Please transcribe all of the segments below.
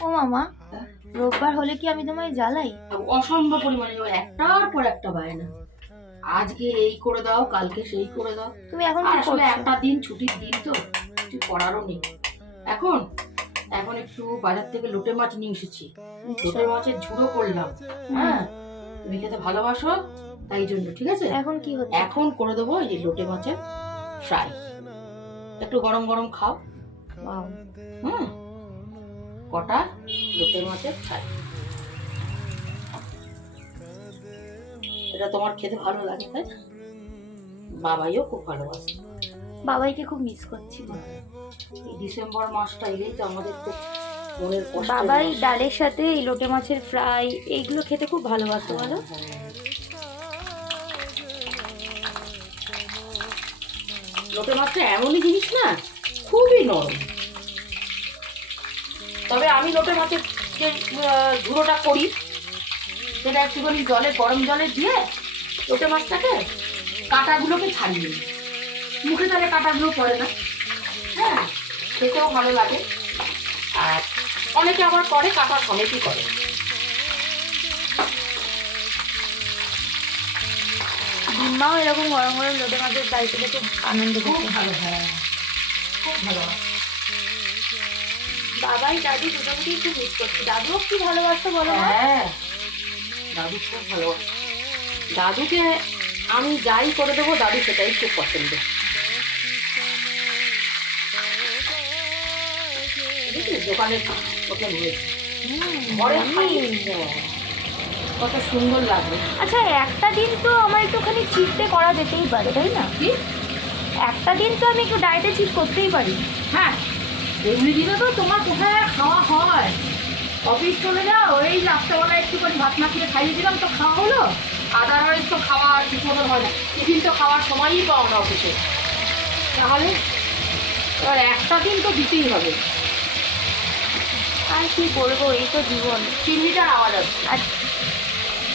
ও মামা রোববার হলে কি আমি তোমায় জ্বালাই? অসম্ভব পরিমাণে একটার পর একটা বায়না আজকে এই করে দাও কালকে সেই করে দাও। তুমি এখন আসলে একটা দিন ছুটির দিন তো কিছু করারও নেই। এখন এখন একটু বাজার থেকে লোটে মাছ নিয়ে এসেছি। লোটে মাছের ঝুড়ো করলাম। হ্যাঁ তুমি খেতে ভালোবাসো তাই জন্য ঠিক আছে? এখন কি হচ্ছে? এখন করে দেবো এই যে লোটে মাছের ফ্রাই একটু গরম গরম খাও। হুম। কটা লোটে মাছের ফ্রাই এটা তোমার খেতে ভালো লাগে তাই না? বাবাইও খুব ভালোবাসে। বাবাইকে খুব মিস করছি এই ডিসেম্বর মাসটা এলেই তো আমাদের তো মনের বাবাই ডালের সাথে এই লোটে মাছের ফ্রাই এইগুলো খেতে খুব ভালোবাসো বলো। লোটে মাছটা এমনই জিনিস না খুবই নরম। তবে আমি লোটে মাছের যে ঝুড়োটা করি সেটা একটুখানি জলে গরম জলে দিয়ে লোটে মাছটাকে কাঁটাগুলোকে ছাড়িয়ে নিই। মুখে তাহলে কাঁটাগুলো পড়ে না। হ্যাঁ খেতেও ভালো লাগে। আর অনেকে আবার করে কাঁটা সমেতই করে। ডিম্মাও এরকম গরম গরম লোটে মাছের খেতে খুব আনন্দ খুব ভালো হ্যাঁ খুব ভালো। বাবাই দাদু দুটোকেই খুব মিস করছি। দাদুও কি ভালোবাসতো বলো হ্যাঁ দাদু খুব ভালো দাদুকে আমি যাই করে দেবো দাদু সেটাই খুব পছন্দ। দোকানে ওকে নিয়েছি কত সুন্দর লাগবে আচ্ছা একটা দিন তো আমার একটুখানি চিটতে করা যেতেই পারে তাই না? একটা দিন তো আমি একটু ডায়েটে চিট করতেই পারি। হ্যাঁ এমনি দিনে তো তোমার কোথায় আর খাওয়া হয়? অফিস চলে যাও এই রাত্রেবেলা একটুখানি ভাত মাখিয়ে খাইয়ে দিলাম তো খাওয়া হলো? আদারওয়াইজ তো খাওয়া আর ঠিক মতো হয় না। টিফিন তো খাওয়ার সময়ই পাও না অফিসে। তাহলে এবার একটা দিন তো দিতেই হবে। আর কি করব এই তো জীবন। চিমনিটার আওয়াজ আসছে আর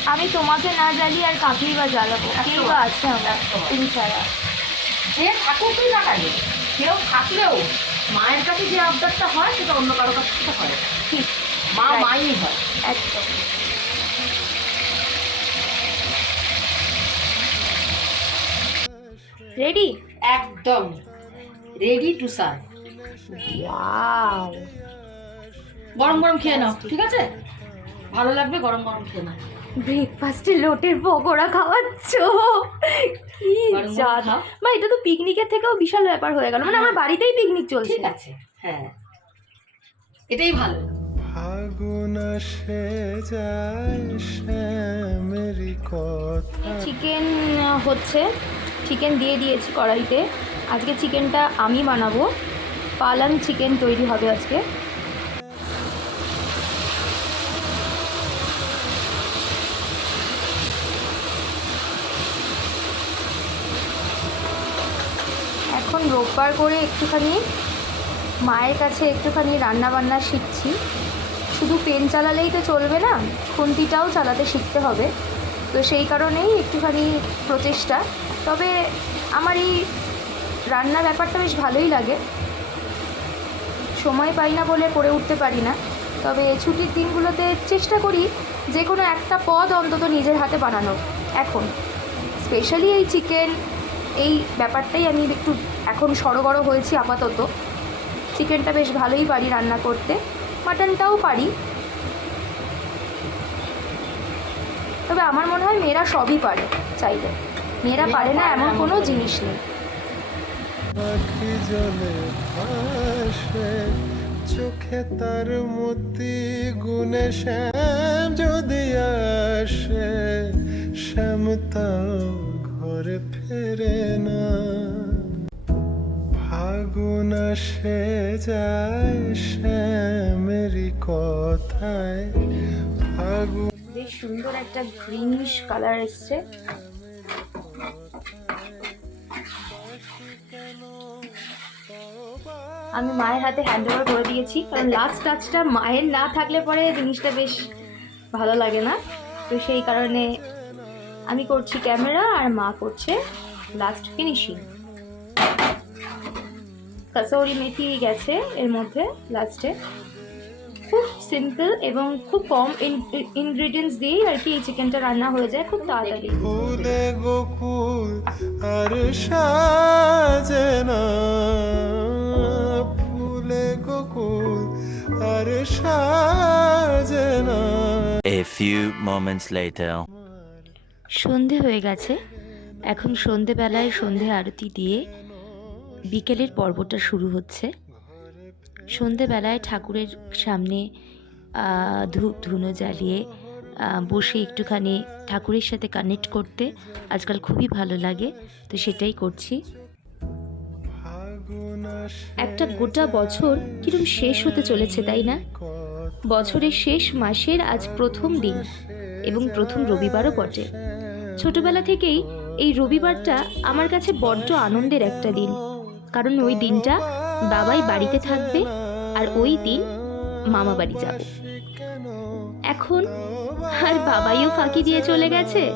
আমি তোমাকে না জ্বালিয়ে আর কাকেই বা জ্বালাবো। কেউ বা আছে আমার? তুমি ছাড়া। যে থাকুকই না কেউ থাকলেও মায়ের কাছে যে আবদারটা হয় সেটা অন্য কারও কাছ থেকে হয়। ঠিক মা. মাই হয়। একদম। রেডি একদম। রেডি টু সার্ভ ওয়াও গরম গরম খেয়ে নাও ঠিক আছে? ভালো লাগবে গরম গরম খেয়ে নাও। ব্রেকফাস্টে লোটের পকোড়া খাওয়াচ্ছ? কি জাত। মা এটা তো পিকনিকের থেকেও বিশাল ব্যাপার হয়ে গেল। মানে আমার বাড়িতেই পিকনিক চলছে। ঠিক আছে হ্যাঁ। এটাই ভালো। চিকেন হচ্ছে। চিকেন দিয়ে দিয়েছি কড়াইতে। আজকে চিকেনটা আমি বানাবো। পালাং চিকেন তৈরি হবে আজকে এখন রোববার করে একটুখানি মায়ের কাছে একটুখানি রান্না বান্না শিখছি। শুধু পেন চালালেই তো চলবে না, খুন্তিটাও চালাতে শিখতে হবে। তো সেই কারণেই একটুখানি প্রচেষ্টা। তবে আমার এই রান্নার ব্যাপারটা বেশ ভালোই লাগে। সময় পাই না বলে করে উঠতে পারি না। তবে ছুটির দিনগুলোতে চেষ্টা করি যে কোনো একটা পদ অন্তত নিজের হাতে বানানো এখন স্পেশালি এই চিকেন এই ব্যাপারটাই আমি একটু এখন সড়গড় হয়েছি আপাতত। চিকেনটা বেশ ভালোই পারি রান্না করতে। মাটনটাও পারি। তবে আমার মনে হয় মেয়েরা সবই পারে চাইলে। মেয়েরা পারে না এমন কোনো জিনিস নেই। চোখে তার মতি গুনে শ্যাম যদি আসে শ্যাম তাও ঘরে ফেরে না। ফাগুন আসে যায় কথায়। ফাগুন বেশ সুন্দর একটা গ্রিনিশ কালার এসছে। আমি মায়ের হাতে হ্যান্ড ওভার করে দিয়েছি, কারণ লাস্ট টাচটা মায়ের না থাকলে পরে জিনিসটা বেশ ভালো লাগে না। তো সেই কারণে আমি করছি ক্যামেরা আর মা করছে লাস্ট ফিনিশিং কাসৌরি মেথি গেছে এর মধ্যে লাস্টে খুব সিম্পল এবং খুব কম ইনগ্রিডিয়েন্টস দিয়েই আর কি এই চিকেনটা রান্না হয়ে যায় খুব তাড়াতাড়ি। ফুলে গোকুল আর সাজে না। ফুলে গোকুল আর সাজে না। A few moments later. সন্ধে হয়ে গেছে। এখন সন্ধেবেলায় সন্ধে আরতি দিয়ে বিকেলের পর্বটা শুরু হচ্ছে। সন্ধেবেলায় ঠাকুরের সামনে ধূপ ধুনো জ্বালিয়ে বসে একটুখানি ঠাকুরের সাথে কানেক্ট করতে আজকাল খুবই ভালো লাগে। তো সেটাই করছি। একটা গোটা বছর কিরম শেষ হতে চলেছে, তাই না? বছরের শেষ মাসের আজ প্রথম দিন এবং প্রথম রবিবারও বটে। ছোটবেলা থেকেই এই রবিবারটা আমার কাছে বড্ড আনন্দের একটা দিন। কারণ ওই দিনটা বাবাই বাড়িতে থাকবে আর ওই দিন মামা বাড়ি যাব। এখন আর বাবাইও ফাঁকি দিয়ে চলে গেছে।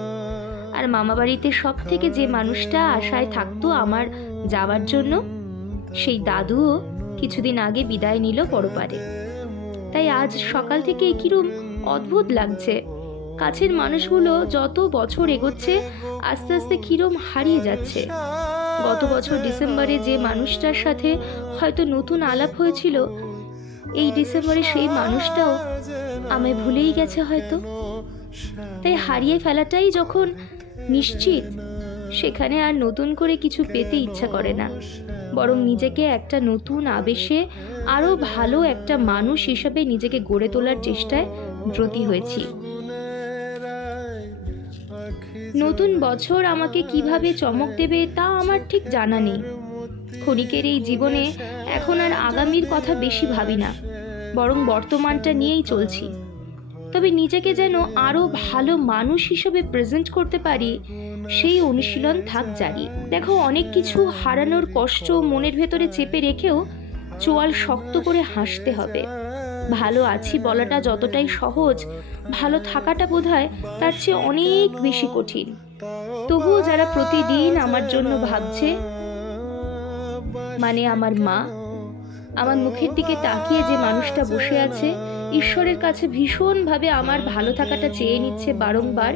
আর মামা বাড়িতে সব থেকে যে মানুষটা আশায় থাকতো আমার যাওয়ার জন্য, সেই দাদুও কিছুদিন আগে বিদায় নিল পরপারে। তাই আজ সকাল থেকে কিরম অদ্ভুত লাগছে। কাছের মানুষগুলো যত বছর এগোচ্ছে, আস্তে আস্তে কিরম হারিয়ে যাচ্ছে। গত বছর ডিসেম্বরে যে মানুষটার সাথে হয়তো নতুন আলাপ হয়েছিল, এই ডিসেম্বরে সেই মানুষটাও আমায় ভুলেই গেছে হয়তো। তাই হারিয়ে ফেলাটাই যখন নিশ্চিত, সেখানে আর নতুন করে কিছু পেতে ইচ্ছা করে না। বরং নিজেকে একটা নতুন আবেশে আরও ভালো একটা মানুষ হিসাবে নিজেকে গড়ে তোলার চেষ্টায় ব্রতী হয়েছি। নতুন বছর আমাকে কীভাবে চমক দেবে তা আমার ঠিক জানা নেই। ক্ষণিকের এই জীবনে এখন আর আগামীর কথা বেশি ভাবি না, বরং বর্তমানটা নিয়েই চলছি। তবে নিজেকে যেন আরও ভালো মানুষ হিসেবে প্রেজেন্ট করতে পারি, সেই অনুশীলন থাক জারি দেখো, অনেক কিছু হারানোর কষ্ট মনের ভেতরে চেপে রেখেও চোয়াল শক্ত করে হাসতে হবে। ভালো আছি বলাটা যতটাই সহজ, ভালো থাকাটা বোধহয় তার চেয়ে অনেক বেশি কঠিন। তবুও যারা প্রতিদিন আমার জন্য ভাবছে মানে আমার মা, আমার মুখের দিকে তাকিয়ে যে মানুষটা বসে আছে, ঈশ্বরের কাছে ভীষণভাবে আমার ভালো থাকাটা চেয়ে নিচ্ছে বারংবার,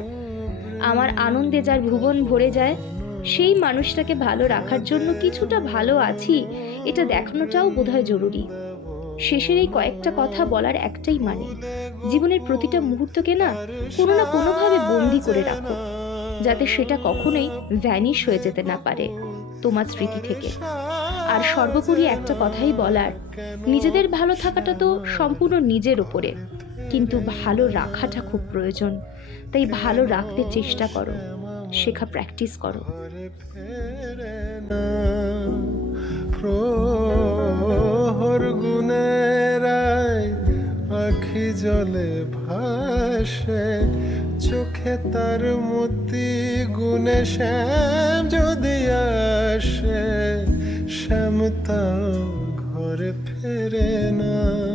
আমার আনন্দে যার ভুবন ভরে যায়, সেই মানুষটাকে ভালো রাখার জন্য কিছুটা ভালো আছি, এটা দেখানোটাও বোধহয় জরুরি। শেষের এই কয়েকটা কথা বলার একটাই মানে জীবনের প্রতিটা মুহূর্তকে না কোনো না কোনোভাবে বন্দি করে রাখো, যাতে সেটা কখনোই ভ্যানিশ হয়ে যেতে না পারে তোমার স্মৃতি থেকে। আর সর্বোপরি একটা কথাই বলার, নিজেদের ভালো থাকাটা তো সম্পূর্ণ নিজের ওপরে, কিন্তু ভালো রাখাটা খুব প্রয়োজন। তাই ভালো রাখতে চেষ্টা করো, শেখা প্র্যাকটিস করো। প্রহর গুণেরাই আখি জলে ভাসে, চোখে তার মতি গুণে শ্যাম যদি আসে, শ্যাম তা ঘরে ফেরে না।